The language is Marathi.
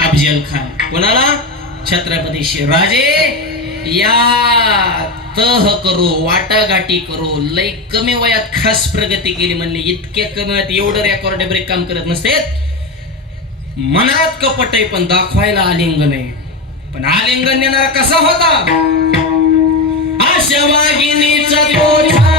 अफजल खान कोणाला? छत्रपती शिवराजे. या तह करू वाटाघाटी करू लय कमी वयात खास प्रगती केली म्हणले. इतक्या कमी वयात एवढं रेकॉर्ड ब्रेक काम करत नसते. मनात कपट आहे पण दाखवायला आलिंगन आहे. पण आलिंगन देणारा कसा होता? आशा वाघिणीचा तो